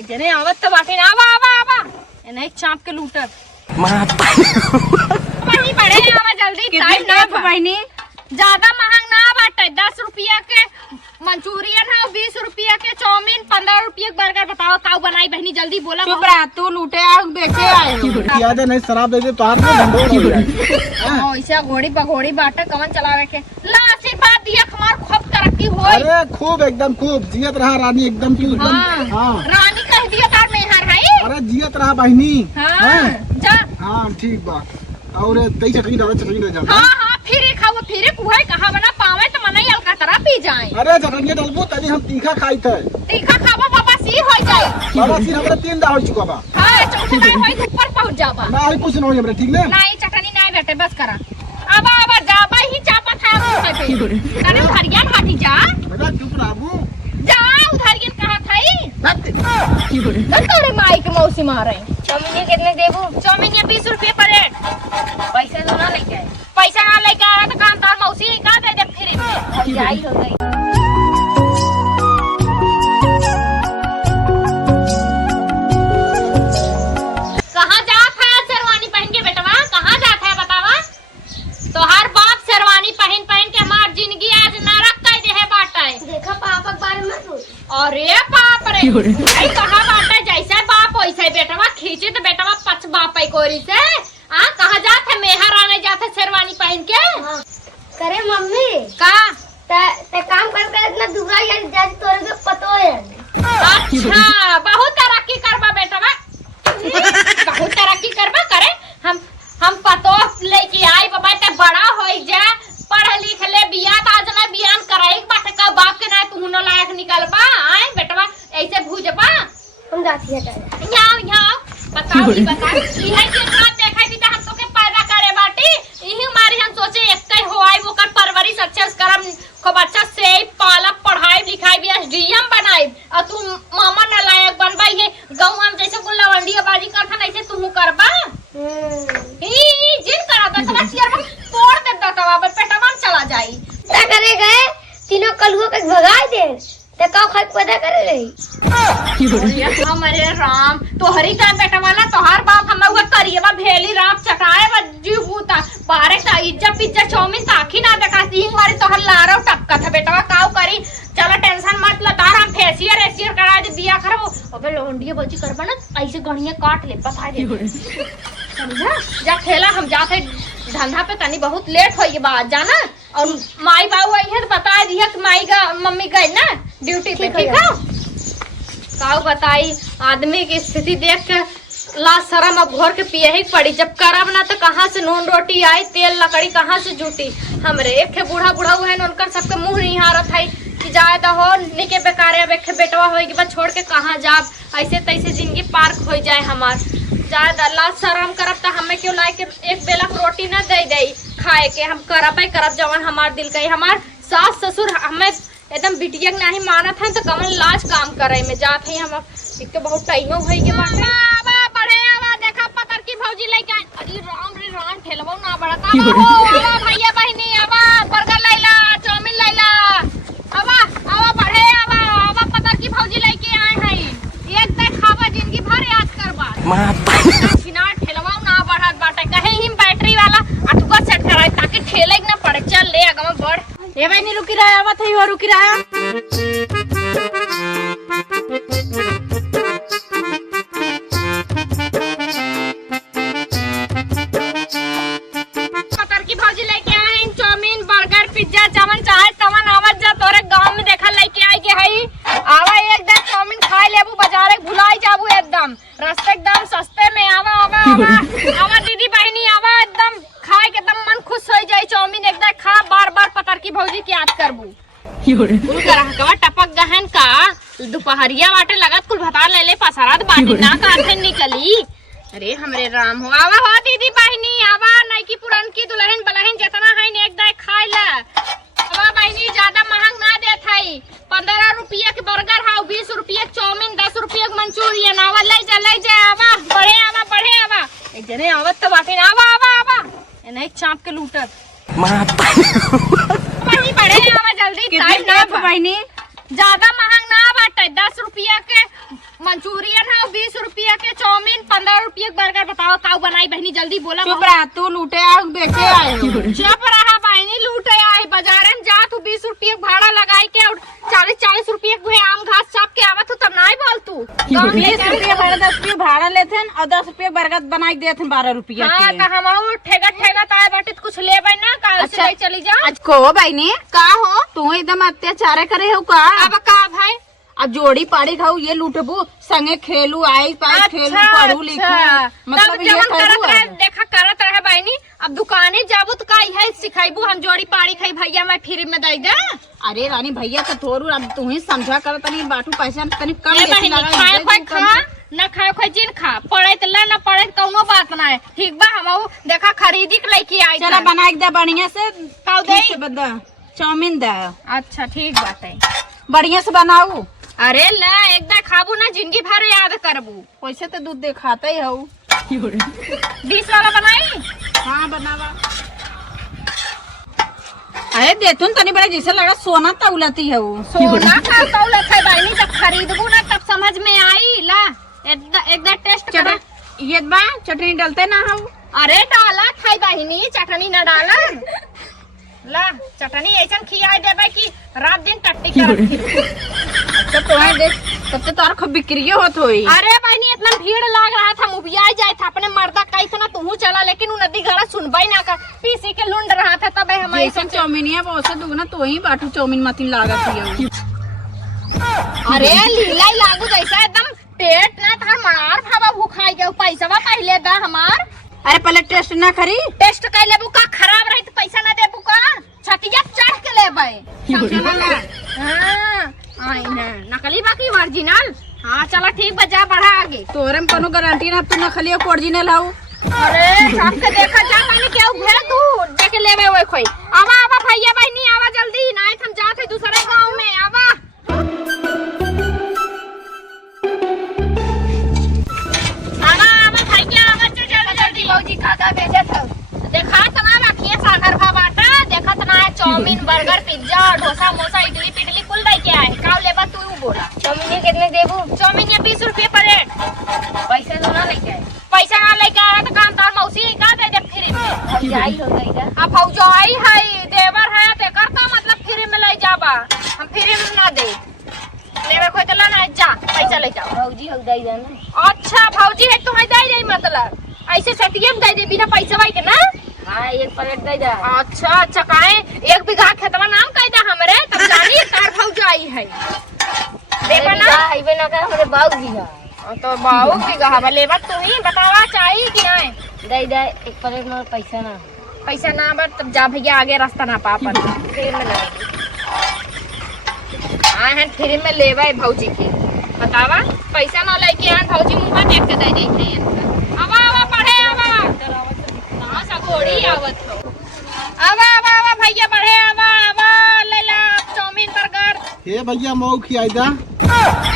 एक जने आवत तो बाटे ना आवा आवा आवा एने एक चाप के लूटर बनी पड़े आवा जल्दी टाइम ना बनी ज्यादा महंग ना बाटे 10 रुपया के मंचूरियन है 20 रुपया के चाउमीन 15 रुपया के बर्गर बताओ काऊ बनाई बहनी जल्दी बोला चुप रह तू लूटे आ बेचे आए याद है नहीं शराब दे दे तो हाथ में धंधो हो जाए हां ऐसे घोड़ी पगोड़ी बाटे कवन चलावे के ला आशीर्वाद दिया हमार खूब तरक्की होई अरे खूब एकदम खूब जियत रहा रानी एकदम तू एकदम हां रानी कह दिया तार में हार है अरे जियत रहा बहनी हां जा हां ठीक बा और दही चटनी दे जा हां हां फिर खाओ फिर कुहाई कहां बना पावे तो मनई अलका तरह पी जाए अरे चटनी डालबो तनी हम तीखा खाई थे तीखा खाबो बाबा सी हो जाए बाबा सी हमरा 3 दा हो चुका बा हां चौथे दाई होई ऊपर पहुंच जाबा ना आई कुछ नहीं हमरा ठीक ने नहीं चटनी नहीं बेटे बस करा अब जाबा ही चापा था तने हरियाण हाटी जा बेटा चुप रहबू जा उधरियन कहां थाई तोरे माई के मौसी मारे चाउमीन कितने देबू चाउमीन 20 रुपए प्लेट पैसा तो ना लेके आए पैसा ना लेके आ तो काम तार मौसी का दे दे फ्री में हो जाई हो गई कहां जात है शेरवानी पहन के बेटवा कहां जात है बतावा तो हर बाप शेरवानी पहन पहन के हमार जिंदगी आज नरक कर दे है बाटा है देखा पापा के बारे में सोच अरे बाप रे भाई कहां बाटा जैसे बाप वैसे बेटवा खींचे तो बेटवा पछ बाप है कोरी से कहां जात है मेहर आने जात है शेरवानी पहन के करे मम्मी का ते काम कर इतना दूर या जाज तोरे के पतो है अच्छा बहुत तरक्की करबा बेटवा बहुत तरक्की करबा करे हम पतो लेके आई बाबा ते बड़ा होई जा पढ़ लिख ले बिया आज ना बियान कराई बाटे का बाप के ना तू न लायक निकलबा आए बेटवा ऐसे भूजबा हम जाती है यहाँ बताओ ये बताओ इहे के साथ देखै दी हम तो के पैदा करे बाटी इही मारी हम सोचे एकई होई ओकर परवरिश अच्छे से करम खूब अच्छा से पालक पढ़ाई लिखाई भी एसडीएम बनाई और तू मामा न लायक बनबाई है गांव में जैसे गुल्ला वंडिया बाजी करथन ऐसे तू करबा ई जिन करा दस ना सियर में तोड़ दे दतवा पर पेटवा चला जाई क्या करे गए तीनों कलुओं के भगाई दे ते का खाई पैदा करे रही हमारे राम तोहरी टाइम बेटा वाला तोहार बाप हम हुआ करिएबा भेली राम चटाए जीव बूता बारे का इज्जत पिज्जा चाउमीन ताखी ना देखा तीन बारी तोहर लारो टपका था बेटा काऊ करी चलो टेंशन मत ल तार हम फेशियल एशियल करा दे बिया करबो अबे लोंडिया बची करबा ना ऐसे गणिया काट ले बता दे समझा जा खेला हम जाते धंधा पे तनी बहुत लेट होई बात जाना और माई बाबू आई है तो बता दिया कि माई का मम्मी गई ना ड्यूटी पे ठीक है काऊ बताई आदमी की स्थिति देख के ला शरम अब घोर के पिए ही पड़ी जब करब ना तो कहाँ से नून रोटी आई तेल लकड़ी कहाँ से जुटी हमरे एक बूढ़ा बूढ़ा हुए न उनका सबके मुंह नहीं हारत है कि जाए तो हो निके बेकार अब एक बेटवा होगी बस छोड़ के कहाँ जाब ऐसे तैसे जिंदगी पार्क हो जाए हमार जाए अल्लाह शर्म करब तो हमें क्यों लाए के एक बेला रोटी ना दे दे खाए के हम करब जवन हमार दिल कही हमार सास ससुर हमें एकदम बिटिया नहीं मानत है तो कमल लाज काम करे में जात है हम एक तो बहुत टाइम होई के बाटे आवा बड़े आवा देखा पतर की भौजी लेके अरे राम ठेलबो ना बड़ता आवा भैया बहिनी आवा बर्गर लैला चाउमीन लैला आवा बड़े आवा पतर की भौजी लेके आए हैं एक देख खावा जिंदगी भर याद करबा छिनार ठेलबो ना बढ़त बाटे कहे हिम बैटरी वाला अटुआ सेट कराई ताकि ठेले ना पड़े चल ले आगा में बढ़ ये भाई नहीं रुकी रहा आवत है वो रुकी रहा पतर की भाजी लेके आए हैं चाउमीन बर्गर पिज्जा जवन चाहे तवन आवत जा तोरे गांव में देखा लेके आई के हई आवा एक दिन चाउमीन खाए लेबू बाजारे भुलाई जाबू एकदम रास्ते एकदम सस्ते में आवा दीदी बहनी आवा एकदम खाए के एकदम मन खुश हो जाए चाउमीन एकदम खा बार बार पतर की भौजी की याद करबू टपक गहन का दोपहरिया बाटे लगत कुल भता ले ले पसरात बाटी ना काथे निकली अरे हमरे राम हो आवा हो दीदी बहनी आवा नहीं की पुरन की दुल्हन बलहन जितना है एक दाई खाए ला आवा बहनी ज्यादा महंग ना देत है 15 रुपया के बर्गर हाउ 20 रुपया चाउमीन 10 रुपया के मंचूरियन आवा ले जा आवा बढ़े आवा एक जने आवत तो बाटे आवा एने एक चाप के लूटर बनी पड़े आवा जल्दी टाइम ना बनी ज्यादा महंग ना बाटे 10 रुपया के मंचूरियन ₹15 बर्गर बताओ काऊ बनाई बहनी जल्दी बोला। चुप रहा तू, लूटे आ बेचे आए हो। चुप रहा बहनी, लूटे आई बाजार में जा तू ₹20 भाड़ा लगाई के और 40-40 रुपये के आम घास चाप के आवत हो तब नहीं बोल तू। 20 भाड़ा 10 रुपये भाड़ा लेते हैं और 10 रुपये बर्गर बनाई देते हैं 12 रुपया हाँ तो हम ठेगा आए बाटे तो कुछ लेबै ना काल से ले चली जा। आज को बहनी का हो तू एकदम अत्याचार करे हो का? अब का भाई अब जोड़ी पाड़ी खाऊ ये लूटबू संगे खेलू आई पाई खेलू पढ़ू लिखू मतलब ये करू। देखा करत रहे बहनी, अब दुकाने जाबू तो का है सिखाइबू हम जोड़ी पाड़ी खाई भैया मैं फ्री में दे दे। अरे रानी भैया तो थोरू अब तू ही समझा कर तनी बाटू पैसा तनी कम ए बहनी खाए खोई खा ना खाए खोई जिन खा पड़े तो ला ना पड़े तो कौनो बात ना है ठीक बा। हम देखा खरीदी के लेके आई चला बना दे बढ़िया से काऊ दे बदा चाउमीन दे। अच्छा ठीक बात है बढ़िया से बनाऊ। अरे ला एकदम खाबू ना जिंदगी भर याद करबू। वैसे तो दूध दे खाता ही हो। 20 वाला बनाई? हाँ बनावा। अरे देतुन तनी बड़ा जैसे लगा सोना तौलती है वो। सोना का तौलत है बहनी, जब खरीदबू ना तब समझ में आई। ला एकदम टेस्ट कर। ये बा चटनी डालते ना हो? अरे डाला खाई बहनी, चटनी न डाला। ला चटनी ऐसा खिया देबे कि रात दिन टट्टी कर। तब तो है देख तब तो तार खूब बिक्री होत होई। अरे बहनी इतना भीड़ लग रहा था मुबिया जाए था अपने मर्दा कैसे ना तू चला, लेकिन वो नदी घड़ा सुनबाई ना कर पीसी के लुंड रहा था तब हमारे जैसे चाउमीनिया बहुत दुगना तो ही बाटू चाउमीन मतीन लागत है। अरे लीला ही लागू जैसा एकदम पेट ना था मार भावा भूखाई गए पैसा पहले दा हमार। अरे पहले टेस्ट ना करी टेस्ट कर लेबू का खराब रही तो पैसा ना देबू का छतिया चढ़ के लेबै। हाँ आई ना नकली बाकी ओरिजिनल। हाँ चला ठीक बजा बढ़ा आगे। तोरे में कोनो गारंटी ना तू नकली ओरिजिनल हाउ। अरे सबके देखा जा मैंने क्या भेज तू देख लेबे ओए खोई। आवा भैया बहनी आवा जल्दी नहीं हम जाते दूसरे गांव में। आवा भैया आवा जल्दी भौजी का भेजे था देखा तना रखिए सागर भा बाटा देखा तना चाउमीन बर्गर पिज्जा डोसा मोसा इडली पिडली कुल दे के आए काव लेबा तू बोला। चाउमीन कितने देबू? चाउमीन ये 20 रुपये प्लेट। पैसा तो ना लेके आए। पैसा ना लेके आया तो काम तार मौसी का दे दे फ्री में। भौजाई हो गई का? अब भौजाई है देवर है ते करता मतलब फ्री में ले जाबा हम फ्री में ना दे लेवे कोई तो ना जा पैसा ले जाओ। भौजी हो गई ना। अच्छा भौजी है तो है दे दे मतलब ऐसे सतिये में दे दे बिना पैसा वाई के ना। हाँ 1 प्लेट दे दे। अच्छा काहे 1 बीघा खेतवा नाम कह दे हमरे तब जानी तार भौजाई है देखा ना आइबे ना कर हमरे बाऊ जी है तो बाऊ बीघा हवा लेबा तू ही बतावा चाहिए कि नहीं। दे दे 1 प्लेट में पैसा ना बर तब जा भैया आगे रास्ता ना पा पर फ्री में ना। हाँ है फ्री में लेबे भौजी के बतावा पैसा ना लेके आन भौजी मुंह देख के दे देते हैं। आवा पढ़े आवा कहां से घोड़ी आवत हो। आवा भैया पढ़े आवा ले ला चाउमीन बर्गर। हे भैया मऊ खियाई दा।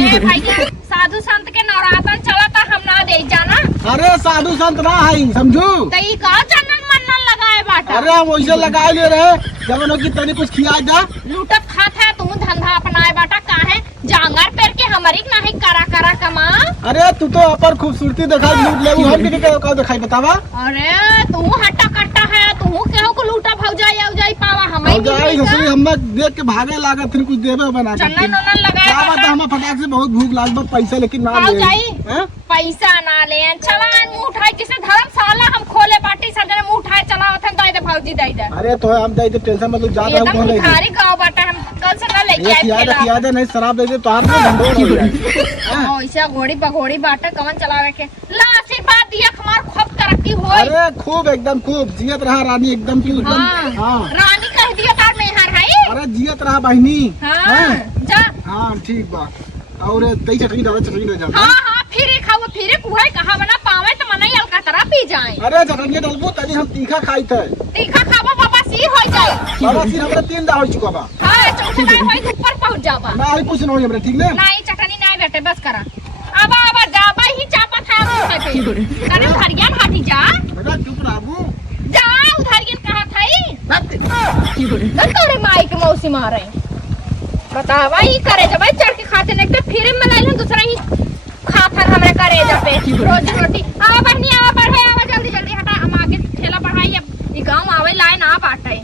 ए भैया साधु संत के नवरात्र चला था हम ना दे जाना। अरे साधु संत ना है समझू। तई का चंदन मनन लगाए बाटा। अरे हम वैसे लगाए ले रहे जब की तनी कुछ खियाई दा। लूटत खात है तू धंधा अपनाए बाटा काहे जांगर पेर के हमारी नहीं करा कमा। अरे तू तो अपन खूबसूरती दिखाई लूट ले हम के दिखाई बतावा। अरे तू हट्टा कट्टा है तू केहू को लूटा भौजाई औजाई पावा हमें भौजाई ससुरी हम देख के भागे लागत फिर कुछ देबे बना के। चंदन उन्नन लगाए क्या बात है हम फटाक से बहुत भूख लागल पैसा लेकिन ना ले। भौजाई हैं? पैसा ना ले चला मुंह उठाई जिसे धर्मशाला हम खोले पार्टी सजने मुंह उठाए चला होथे दे दे भौजी दे दे। अरे तो हम दे टेंशन मत जा रहा एकदम भिखारी गांव बाटा हम कल से ना लेके आए थे। याद नहीं शराब दे दे तो हाथ में ढंढोर हो जाए। ऐसा घोड़ी पघोड़ी बाटा कवन चलावे के ला आशीर्वाद दिया हमार खूब तरक्की होई। अरे खूब एकदम खूब जियत रहा रानी एकदम तू एकदम। हाँ रानी कह दिया तार में हर है। अरे जियत रहा बहनी। हाँ जा हाँ ठीक बा और तई चटनी डाल जा। हाँ फिर खाओ फिर कुहे कहा बना पावे तो मनई अलका तरह पी जाए। अरे चटनी डालबो तनी हम तीखा खाई थे। तीखा खाबो बाबा सी हो जाए। बाबा सी हमरा 3 दा हो चुका बा। हां चौथे दाई होई ऊपर पहुंच जाबा। ना ही कुछ न होई हमरा ठीक ने। नहीं चटनी नहीं बेटे बस करा। अब जाबा ही चापा था खाते। करे हरियाण हाथी जा। बेटा चुप रहबू। जा उधरियन कहा थाई। तोरे माई के मौसी मारे। बतावा ही करे जब चढ़ के खाते ने फिर में ले दूसरा ही खाता हमरा करे करे जब पे रोजी रोटी आवा बहनी आवा पढ़े आवा जल्दी जल्दी हटा हम आगे ठेला पढ़ाई अब ये गाँव आवे लाए ना बाटे